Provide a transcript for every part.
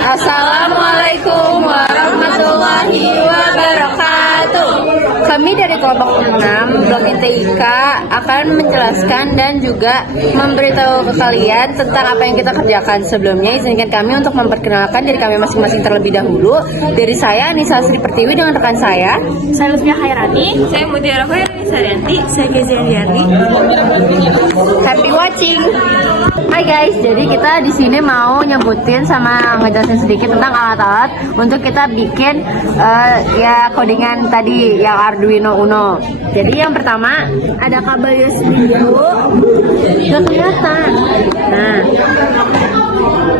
Assalamualaikum warahmatullahi wabarakatuh. Kami dari kelompok 6 Blok ITIK akan menjelaskan dan juga memberitahu ke kalian tentang apa yang kita kerjakan. Sebelumnya izinkan kami untuk memperkenalkan diri kami masing-masing terlebih dahulu. Dari saya Nisa Sri Pertiwi dengan rekan saya Lutfia Khairani, saya Mutiara Khairani Saryanti, saya Kezia Liardi. Happy watching. Hai guys, jadi kita di sini mau nyebutin sama ngejelasin sedikit tentang alat-alat untuk kita bikin ya codingan tadi yang Arduino Uno. Jadi yang pertama ada kabel USB dulu, nggak kelihatan. Nah,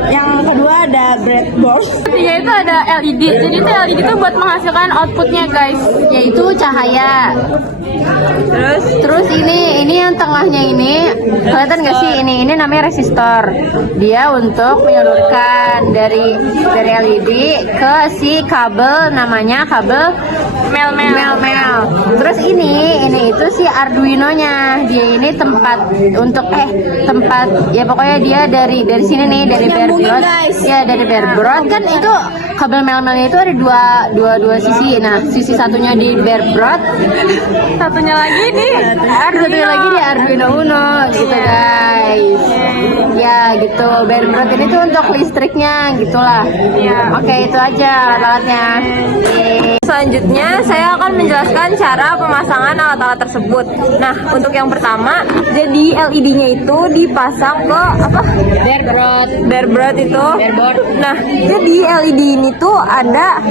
yang kedua ada breadboard. Ketiga itu ada LED. Jadi itu LED itu buat menghasilkan outputnya guys, Yaitu cahaya. Terus ini yang tengahnya ini kelihatan nggak sih? Ini namanya resistor. Dia untuk menyalurkan dari LED ke si kabel, namanya kabel mel. Terus ini itu si Arduino-nya. Dia ini tempat untuk tempat ya pokoknya dia dari sini nih, dari breadboard. Ya dari breadboard kan itu kabel mel-melnya itu ada dua sisi. Nah, sisi satunya di breadboard, satunya lagi di satunya lagi di Arduino Uno gitu guys. Ya gitu, breadboard ini tuh untuk listriknya gitulah. Oke, itu aja alat-alatnya. Selanjutnya saya akan menjelaskan cara pemasangan alat-alat tersebut. Nah, untuk yang pertama, jadi LED-nya itu dipasang ke breadboard itu. Nah, jadi LED ini tuh ada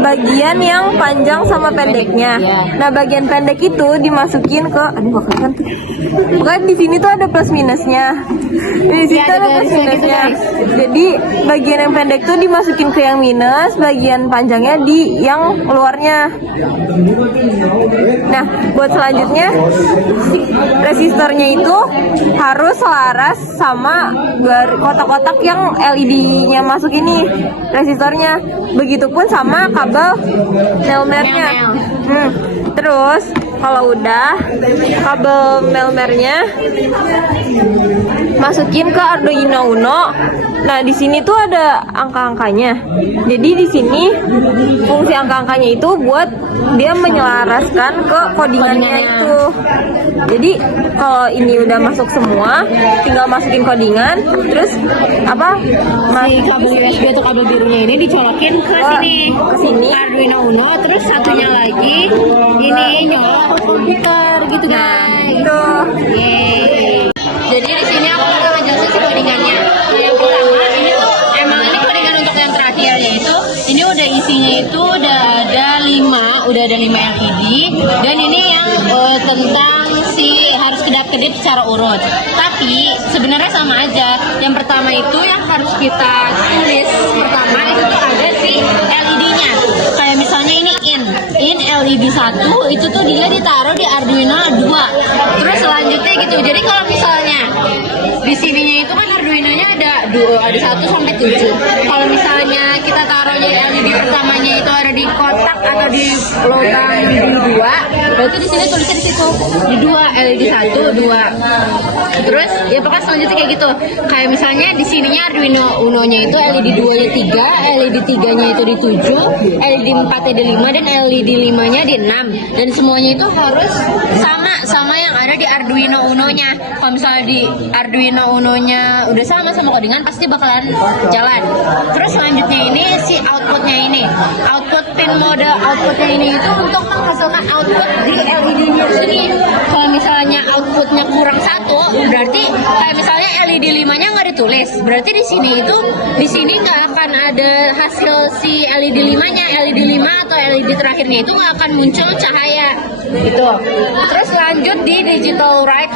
bagian yang panjang sama pendeknya. Nah, bagian pendek itu dimasukin ke bukan di sini tuh ada plus minusnya. Di situ ada plus minusnya. Jadi bagian yang pendek tuh dimasukin ke yang minus, bagian panjangnya di yang luarnya. Nah, buat selanjutnya resistornya itu harus selaras sama kotak-kotak yang LED-nya masuk ini resistornya. Begitupun sama kabel melmernya. Terus kalau udah kabel melmernya masukin ke Arduino Uno. Nah, di sini tuh ada angka-angkanya. Jadi di sini fungsi angka-angkanya itu buat dia menyelaraskan ke codingannya itu. Jadi kalau ini udah masuk semua, tinggal masukin codingan, terus Si kabel USB atau kabel birunya ini dicolokin ke sini Arduino Uno, terus satunya lagi ini nyolok ke komputer gitu guys. Gitu. Yeay. Jadi di sini aku akan ngejelasin si codingannya. Yang pertama ini tuh emang ini codingan untuk yang terakhir, yaitu ini udah isinya itu udah ada 5 LED dan ini yang tentang si harus kedap-kedip secara urut. Tapi sebenarnya sama aja. Yang pertama itu yang harus kita tulis pertama itu tuh ada si LED-nya. Kayak misalnya ini in LED 1 itu tuh dia ditaruh di Arduino 2. Terus selanjutnya gitu. Jadi kalau misalnya di sininya itu kan Arduino-nya ada 1 sampai 7. Kalau misalnya kita taruhnya LED pertamanya itu ada di kotak atau di lubang di 2, berarti di sini tulisnya di situ di 2 LED 1 2. Terus ya pokoknya selanjutnya kayak gitu. Kayak misalnya di sininya Arduino Uno-nya itu LED 2-nya 3, LED 3-nya itu di 7, LED 4-nya di 5 dan LED 5-nya di 6. Dan semuanya itu harus sama yang ada di Arduino Uno-nya. Kalau misalnya di Arduino Uno-nya udah sama codingan, pasti bakalan jalan. Terus selanjutnya ini si outputnya ini. Output pin mode outputnya ini itu untuk menghasilkan output di LED-nya sini. Kalau misalnya outputnya kurang 1, berarti kayak misalnya LED 5-nya nggak ditulis. Berarti di sini nggak akan ada hasil si LED 5-nya. LED 5 atau LED terakhirnya itu nggak akan muncul cahaya gitu. Terus lanjut di digital write.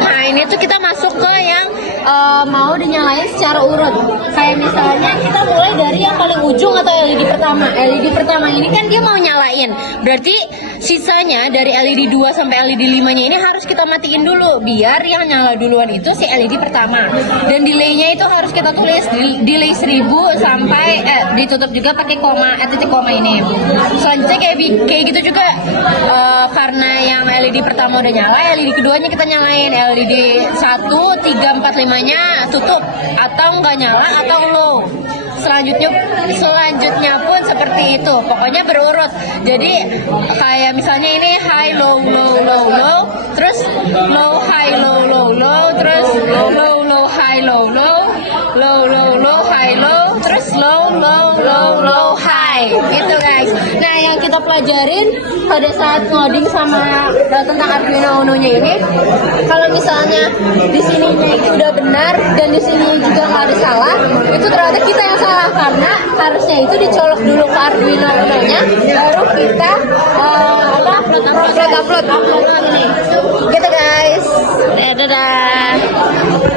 Nah, ini tuh kita masuk ke yang mau dinyalain secara urut. Kayak misalnya kita mulai dari yang paling ujung atau LED pertama. LED pertama ini kan dia mau nyalain. Berarti sisanya dari LED 2 sampai LED 5-nya ini harus kita matiin dulu biar yang nyala duluan itu si LED pertama. Dan delay-nya itu harus kita tulis delay 1000 sampai ditutup juga pakai titik koma ini. Selanjutnya kayak gitu juga karena yang LED pertama udah nyala, LED keduanya kita nyalain. LED 1, 3, 4, 5-nya tutup atau nggak nyala atau low. selanjutnya pun seperti itu. Pokoknya berurut. Jadi kayak misalnya ini high low low low low, terus low high low low low, terus low low high low low, low low low high low, terus low low low low high. Gitu guys. Nah, yang kita pelajarin pada saat ngoding sama tentang Arduino Uno-nya ini, kalau misalnya di sininya itu udah benar dan di sini juga nggak ada salah, itu ternyata kita yang salah karena harusnya itu dicolok dulu ke Arduino Uno-nya, baru kita upload ini. Gitu guys. Dadah.